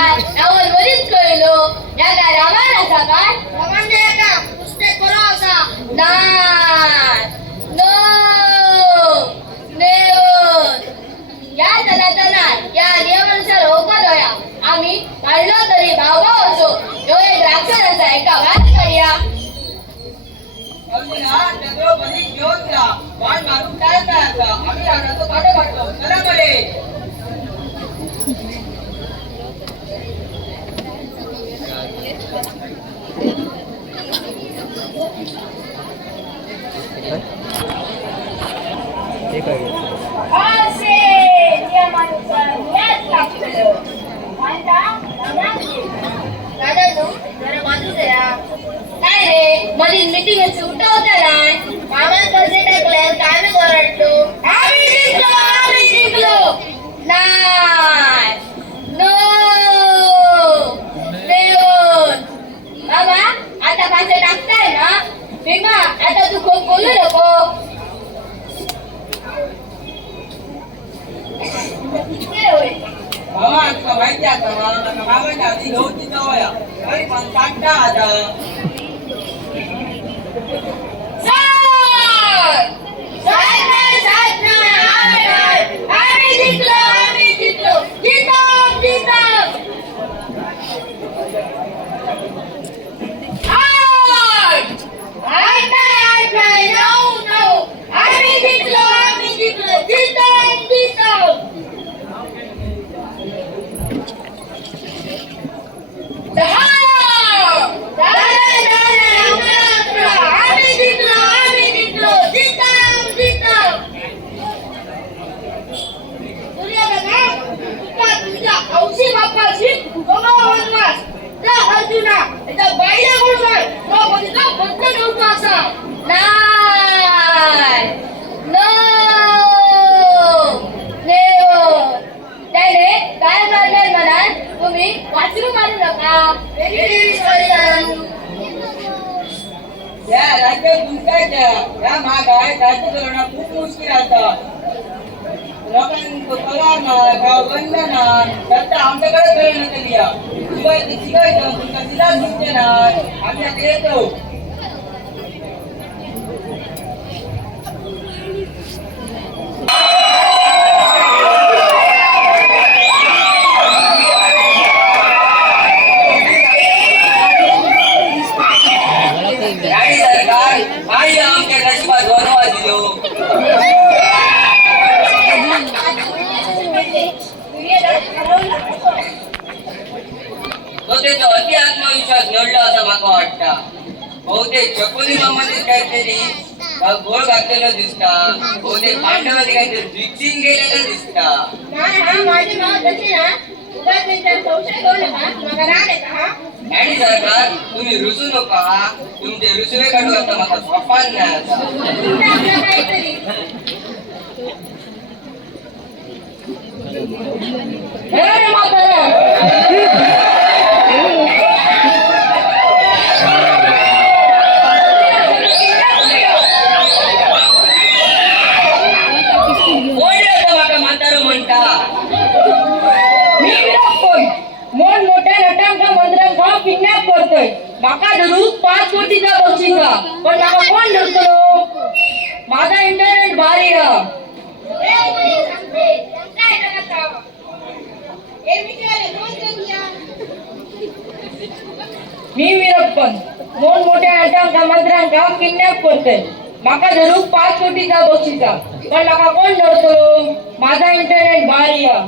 या काय? यावर बरीच कळलो. या काय रामायण असा काय? रामायण या का? पुस्तक बरो असा या या नियमानुसार होकत होया. आम्ही काढलो तरी भाव भाव असो ह्यो एक राक्षस असा एका वाद करूया अर्जुना छत्रपती घेऊन जा. वाट मारून काय करायचं? आम्ही राहण्याचं काढो काढतो. चला मध्ये असे नियमानुसार न्यास लागतं. मानता? दादा तू जरा बाजूला या. काय रे मधील मीटिंग सुट्टा होता काय मामा कसे टाकल्यास काय मी ओरडतो? आम्ही जिंकलो आम्ही जिंकलो. नाही. नो देऊन बाबा आता कसे टाकताय ना? भीमा आता तू खूप बोलू नको. बाबा होय. माहिती आता मला मामाच्या घेऊन तिथं वया पण काढता आता सर! साहेब नाही, साहेब नाही, आम्ही नाही. आम्ही जिंकलो, आम्ही जिंकलो. जिंकलो, जिंकलो. आठ! आठ नाही, आठ नाही, नऊ, नऊ. आम्ही जिंकलो, आम्ही जिंकलो. जिंकलो, जिंकलो. दहा! दहा, दहा, अकरा, अकरा. आम्ही जिंकलो, आम्ही जिंकलो. जिंकलो, जिंकलो. दुर्योधना, तुका तुमच्या औशी बापाशी गमावा वनवास. त्या अर्जुना, याच्या बाईला बोलवाय. तो बंद बंद नव्हता असा. नाही. No. देव. त्याने काय मारले मला तुम्ही वाचरू मारू नका वेगळी या राज्यात गुंतायच्या या महागाय राज्य करणं खूप मुश्किल आता लोकांना पगार गाव बंद नाही सत्ता आमच्याकडे करणं तरी या शिकायचं तुमचा तिला सुटते नाही आम्ही आता येतो त्याचा अति आत्मविश्वास नडलो असं माका वाटता बहुतेक शकुनीला मध्ये काहीतरी गोळ घातलेलं दिसता बहुतेक पांडवाने काहीतरी द्विचिंग गेलेलं दिसता नाही हा माझी माव तशी ना उगाच त्यांच्यावर संशय घेऊ नका मग राग येता हा गाडी सरकार तुम्ही रुसू नका तुमचे रुसवे काढू आता माका झोपान नाही आता तुम्ही आपलं काहीतरी हे म्हातारा कोण आता माका म्हातारो म्हणता मी विरक्तोय मोठ मोठ्या नटांका मंत्र्यांका किडनॅप करतोय माका धरू पाच कोटीचा बक्षीसा. पण माका कोण धरतलो माझा इंटरनेट भारी हा. मी विरप्पन मोठ मोठ्या नटांका किडनॅप करतोय माका धरू पाच कोटीचा बक्षीसा पण माका कोण धरतलो माझा इंटरनेट भारी हा.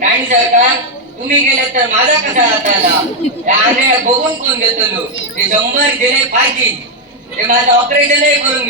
राणी सरकार तुम्ही गेले तर माझा कसा हाताला त्या आंधळ्या बघून कोण घेतलो ते? शंभर दिले पाहिजे ते माझं ऑपरेशनही करून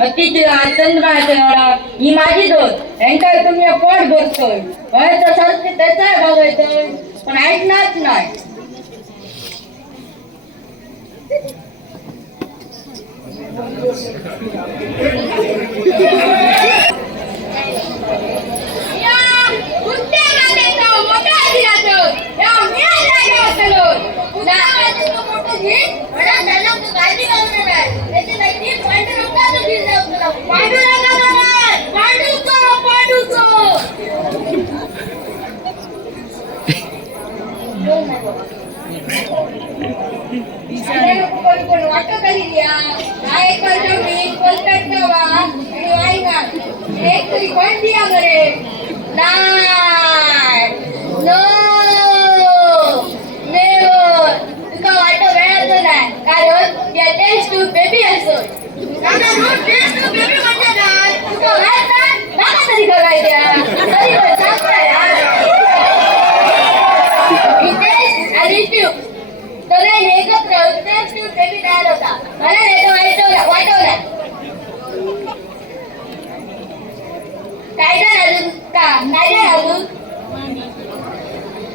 घेऊते ना अतिथी चंद्रा ही माझी दोन. यांच्या तुम्ही पोट भरतोय व्हायचं सारखं त्याचा आहे बघायचं पण ऐकणारच नाही. या कुठे मातेचं मोठं अधिराचं या मी राजा असलो कुठे मातेचं मोठं झील म्हणा त्यांना तू काळजी करू नये त्याची नाही पांडू नका झील जाऊ तुला पांडू नका जाणार पांडूचो पांडूचो कोण कोण वाटत आली या काय आणि एक तरी कोण दिया बरे नाय. नो नेवर तुका वाटो वेळाचो नाही कारण या टेस्ट टू बेबी असो नाना नो टेस्ट टू बेबी म्हणजे काय तुका माहीत नाही नाका तरी काय द्या तरी पण सांगताय इथे ॲडिटिव्ह तर एकत्र टेस्ट टू बेबी तयार होता मला नाही तो वाटवला वाटवला काय झालं अजून का काय झालं अजून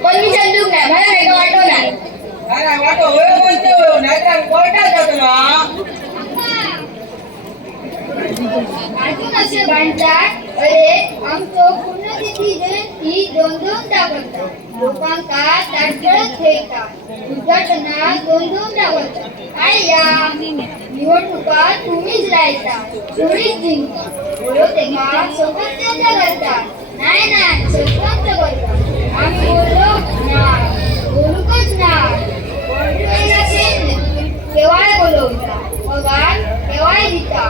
परमिशन देऊ नाही मला नाही तो वाटवणार अरे वाटो होय म्हणते होय नाहीतर कोर्टात जातो ना अजून असे भांडतात अरे आमचो पुण्यतिथी जयंती दोन दोन दाखवतात लोकांका ताटकळत ठेवतात उद्घाटना दोन दोन दाखवतात काय या निवडणुका तुम्हीच राहायचा. तुम्हीच जिंका बोलो तेव्हा सरपंच करतात नाही नाही सरपंच करतात आम्ही बोललो नाही बोलूकच नाही केव्हाय बोलवता? पगार केव्हाय दिता?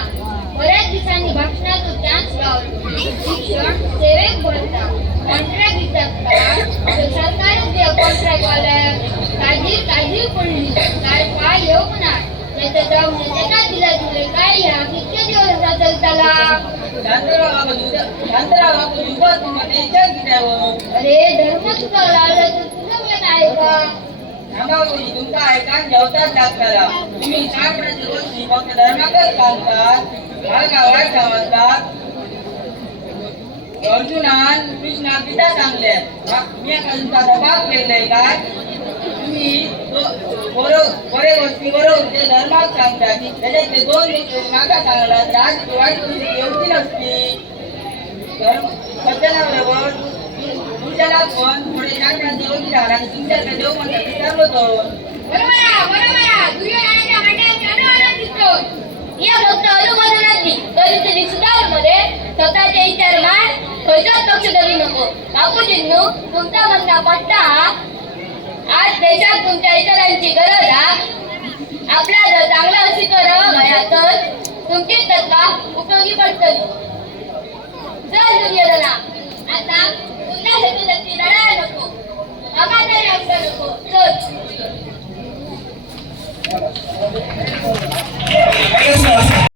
जाऊन दिले काय या दिवस त्याला अरे धर्म तुझा लावला तर तुझं पण आहे का तुम्ही फक्त धर्माकच सांगतात गावात सांगतात अर्जुनान कृष्णा पिता सांगले मी तुमचा दबाव केलाय काय तुम्ही तो- बरो बरे गोष्टी बरोबर ते धर्मात सांगतात त्याच्यातले दोन गोष्टी मागा सांगलात राज वाईट गोष्टी एवढी नसती धर्म सज्जनाबरोबर तुमच्याला पण थोडे जागृत देऊन द्या आणि तुमच्याकडे देव म्हणतात ते सर्व तो बरोबर आहे, बरोबर आहे. दुर्योधनाच्या मांड्यावर चढवला दिसतो. या फक्त अनुमोदनात नाही, तर इथे सुधारमध्ये स्वतःचे विचार मांड, खयचाच पक्ष धरू नको. बापूजींनो, तुमचा म्हणता पट्टा आज देशात तुमच्या इतरांची गरज हा? आपला जर चांगला अस्तित्व राहावया तर तुमची तत्वा उपयोगी पडतली जर दुर्योधना. आता पुन्हा हेतूसाठी लढायला नको. आम्हाला नको. तर